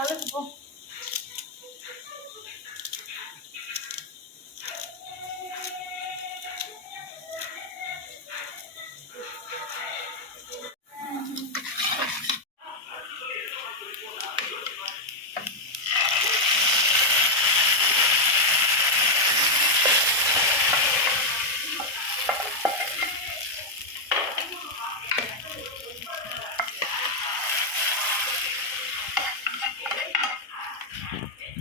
好了，师傅。